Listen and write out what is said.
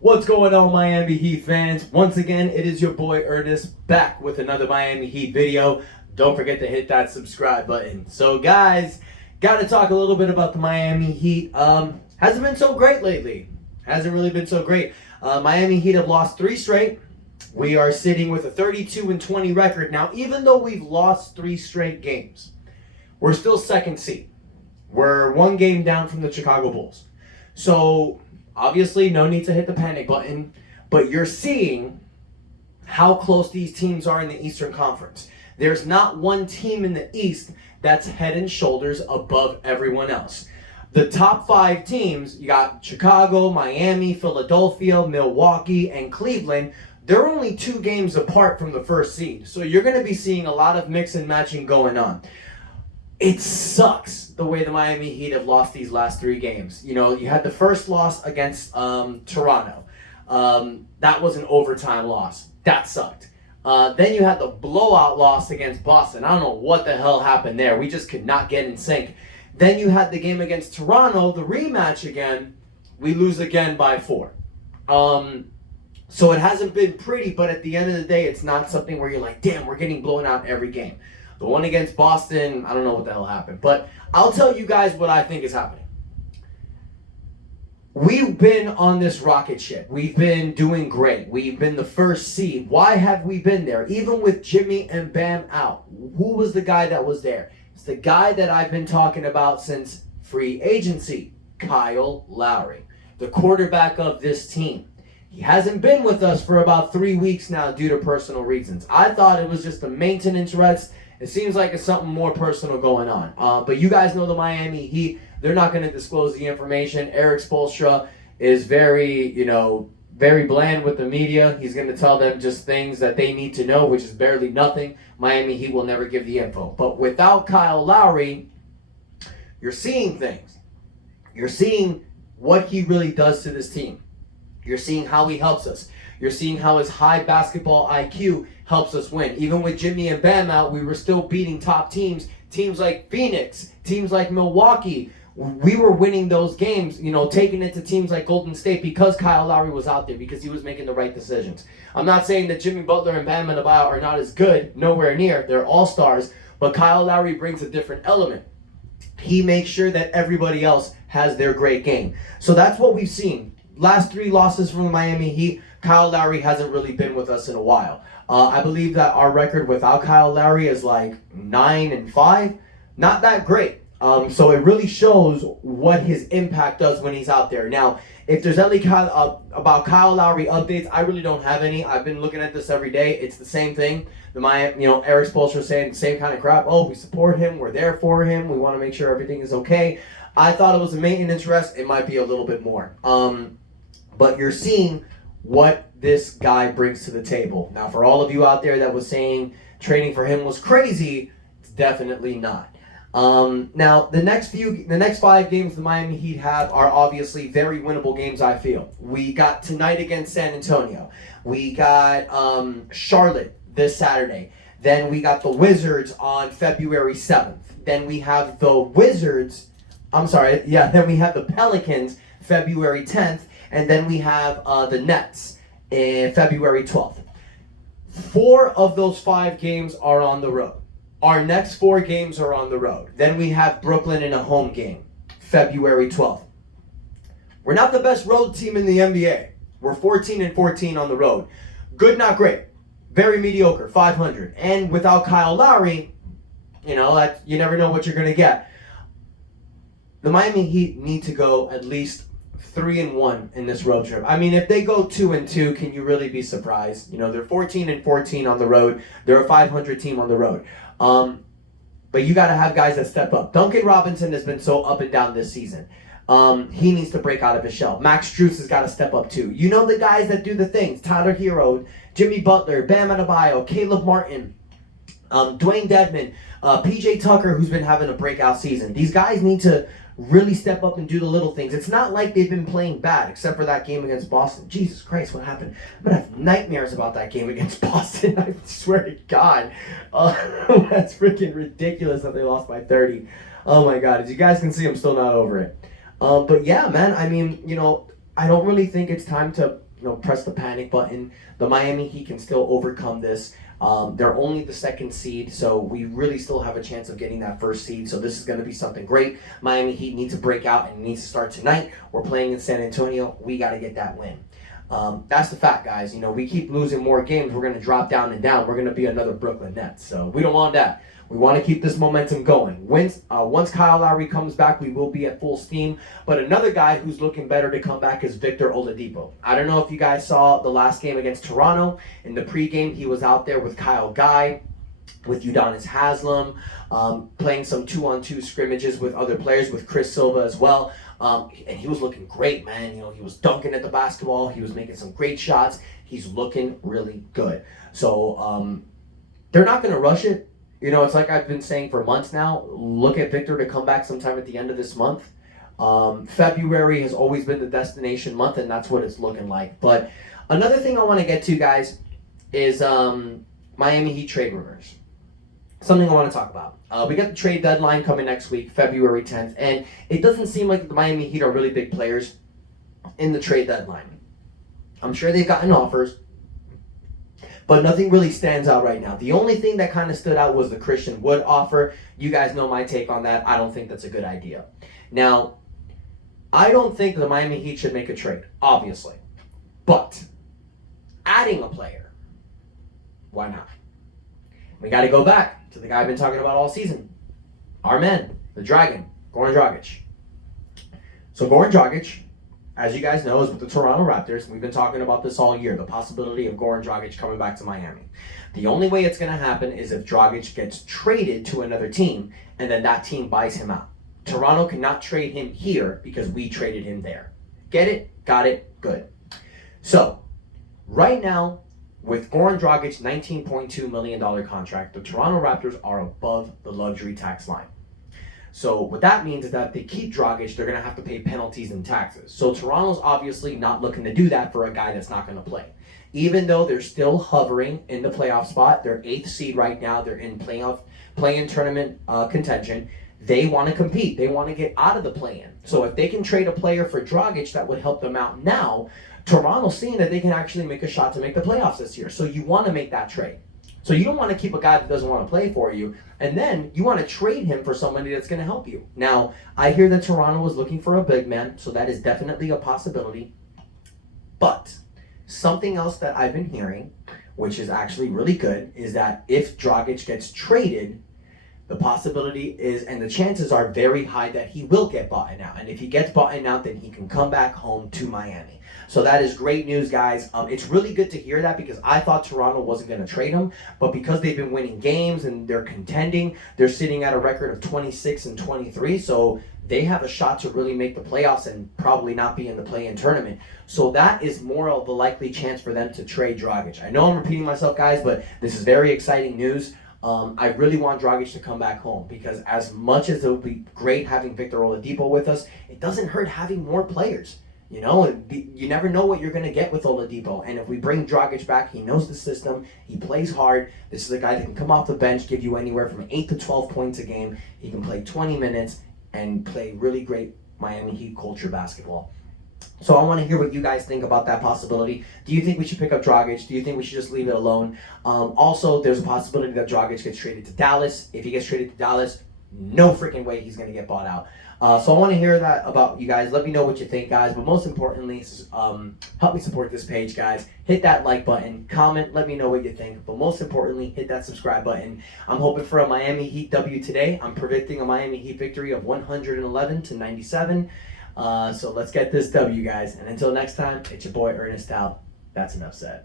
What's going on, Miami Heat fans? Once again, it is your boy Ernest back with another Miami Heat video. Don't forget to hit that subscribe button. So guys, got to talk a little bit about the Miami Heat. Hasn't been so great lately. Hasn't really been so great. Miami Heat have lost 3 straight. We are sitting with a 32-20 record. Now, even though we've lost 3 straight games, we're still second seed. We're 1 game down from the Chicago Bulls. So obviously, no need to hit the panic button, but you're seeing how close these teams are in the Eastern Conference. There's not one team in the East that's head and shoulders above everyone else. The top 5 teams, you got Chicago, Miami, Philadelphia, Milwaukee, and Cleveland. They're only 2 games apart from the first seed. So you're going to be seeing a lot of mix and matching going on. It sucks the way the Miami Heat have lost these last 3 games. You know, you had the first loss against Toronto. That was an overtime loss. That sucked. Then you had the blowout loss against Boston. I don't know what the hell happened there. We just could not get in sync. Then you had the game against Toronto, the rematch again. We lose again by 4. So it hasn't been pretty, but at the end of the day, it's not something where you're like, damn, we're getting blown out every game. The one against Boston, I don't know what the hell happened. But I'll tell you guys what I think is happening. We've been on this rocket ship. We've been doing great. We've been the first seed. Why have we been there? Even with Jimmy and Bam out. Who was the guy that was there? It's the guy that I've been talking about since free agency, Kyle Lowry, the quarterback of this team. He hasn't been with us for about 3 weeks now due to personal reasons. I thought it was just a maintenance rest. It seems like it's something more personal going on. But you guys know the Miami Heat. They're not going to disclose the information. Erik Spoelstra is very bland with the media. He's going to tell them just things that they need to know, which is barely nothing. Miami Heat will never give the info. But without Kyle Lowry, you're seeing things. You're seeing what he really does to this team. You're seeing how he helps us. You're seeing how his high basketball IQ helps us win. Even with Jimmy and Bam out, we were still beating top teams. Teams like Phoenix, teams like Milwaukee. We were winning those games, taking it to teams like Golden State because Kyle Lowry was out there, because he was making the right decisions. I'm not saying that Jimmy Butler and Bam Adebayo are not as good, nowhere near. They're all-stars, but Kyle Lowry brings a different element. He makes sure that everybody else has their great game. So that's what we've seen. Last 3 losses from the Miami Heat, Kyle Lowry hasn't really been with us in a while. I believe that our record without Kyle Lowry is like 9-5. Not that great. So it really shows what his impact does when he's out there. Now, if there's any about Kyle Lowry updates, I really don't have any. I've been looking at this every day. It's the same thing. Erik Spoelstra saying the same kind of crap. Oh, we support him. We're there for him. We want to make sure everything is okay. I thought it was a maintenance rest. It might be a little bit more. But you're seeing what this guy brings to the table. Now, for all of you out there that was saying trading for him was crazy, it's definitely not. Now, the next 5 games the Miami Heat have are obviously very winnable games, I feel. We got tonight against San Antonio. We got Charlotte this Saturday. Then we got the Wizards on February 7th. Then we have the then we have the Pelicans February 10th. And then we have the Nets in February 12th. 4 of those 5 games are on the road. Our next 4 games are on the road. Then we have Brooklyn in a home game, February 12th. We're not the best road team in the NBA. We're 14-14 on the road. Good, not great. Very mediocre, 500. And without Kyle Lowry, you never know what you're going to get. The Miami Heat need to go at least 3-1 in this road trip. I mean, if they go 2-2, can you really be surprised? They're 14-14 on the road. They're a 500 team on the road. But you got to have guys that step up. Duncan Robinson has been so up and down this season. He needs to break out of his shell. Max Strus has got to step up too. The guys that do the things. Tyler Hero, Jimmy Butler, Bam Adebayo, Caleb Martin, Dwayne Dedmon, PJ Tucker, who's been having a breakout season. These guys need to really step up and do the little things. It's not like they've been playing bad, except for that game against Boston. Jesus Christ, what happened? I'm going to have nightmares about that game against Boston. I swear to God. That's freaking ridiculous that they lost by 30. Oh my God. As you guys can see, I'm still not over it. But yeah, man, I mean, I don't really think it's time to press the panic button. The Miami Heat can still overcome this. They're only the second seed, so we really still have a chance of getting that first seed. So this is going to be something great. Miami Heat needs to break out and needs to start tonight. We're playing in San Antonio. We got to get that win. That's the fact, guys. We keep losing more games. We're going to drop down and down. We're going to be another Brooklyn Nets. So we don't want that. We want to keep this momentum going. Once Kyle Lowry comes back, we will be at full steam. But another guy who's looking better to come back is Victor Oladipo. I don't know if you guys saw the last game against Toronto. In the pregame, he was out there with Kyle Guy, with Udonis Haslem, playing some 2-on-2 scrimmages with other players, with Chris Silva as well. And he was looking great, man. He was dunking at the basketball. He was making some great shots. He's looking really good. So they're not going to rush it. It's like I've been saying for months now. Look at Victor to come back sometime at the end of this month. February has always been the destination month, and that's what it's looking like. But another thing I want to get to, guys, is Miami Heat trade rumors. Something I want to talk about. We got the trade deadline coming next week, February 10th, and it doesn't seem like the Miami Heat are really big players in the trade deadline. I'm sure they've gotten offers, but nothing really stands out right now. The only thing that kind of stood out was the Christian Wood offer. You guys know my take on that. I don't think that's a good idea. Now, I don't think the Miami Heat should make a trade, obviously. But adding a player, why not? We got to go back to the guy I've been talking about all season. Our man, the Dragon, Goran Dragic. So Goran Dragic, as you guys know, is with the Toronto Raptors. We've been talking about this all year, the possibility of Goran Dragic coming back to Miami. The only way it's going to happen is if Dragic gets traded to another team, and then that team buys him out. Toronto cannot trade him here because we traded him there. Get it? Got it? Good. So, right now, with Goran Dragic's $19.2 million contract, the Toronto Raptors are above the luxury tax line. So what that means is that if they keep Dragic, they're going to have to pay penalties and taxes. So Toronto's obviously not looking to do that for a guy that's not going to play. Even though they're still hovering in the playoff spot, they're 8th seed right now, they're in play-in tournament contention. They want to compete. They want to get out of the play-in. So if they can trade a player for Dragic that would help them out now, Toronto's seeing that they can actually make a shot to make the playoffs this year. So you want to make that trade. So you don't want to keep a guy that doesn't want to play for you, and then you want to trade him for somebody that's going to help you. Now, I hear that Toronto is looking for a big man, so that is definitely a possibility. But something else that I've been hearing, which is actually really good, is that if Dragic gets traded, the possibility is, and the chances are very high that he will get bought out. And if he gets bought out, then he can come back home to Miami. So that is great news, guys. It's really good to hear that because I thought Toronto wasn't going to trade him. But because they've been winning games and they're contending, they're sitting at a record of 26-23. So they have a shot to really make the playoffs and probably not be in the play-in tournament. So that is more of a likely chance for them to trade Dragic. I know I'm repeating myself, guys, but this is very exciting news. I really want Dragic to come back home because as much as it would be great having Victor Oladipo with us, it doesn't hurt having more players. You never know what you're going to get with Oladipo. And if we bring Dragic back, he knows the system. He plays hard. This is a guy that can come off the bench, give you anywhere from 8 to 12 points a game. He can play 20 minutes and play really great Miami Heat culture basketball. So I want to hear what you guys think about that possibility. Do you think we should pick up Dragic? Do you think we should just leave it alone? Also, there's a possibility that Dragic gets traded to Dallas. If he gets traded to Dallas, no freaking way he's going to get bought out. So I want to hear that about you guys. Let me know what you think, guys. But most importantly, help me support this page, guys. Hit that like button. Comment. Let me know what you think. But most importantly, hit that subscribe button. I'm hoping for a Miami Heat W today. I'm predicting a Miami Heat victory of 111-97. So let's get this W, guys. And until next time, it's your boy Ernest out. That's enough said.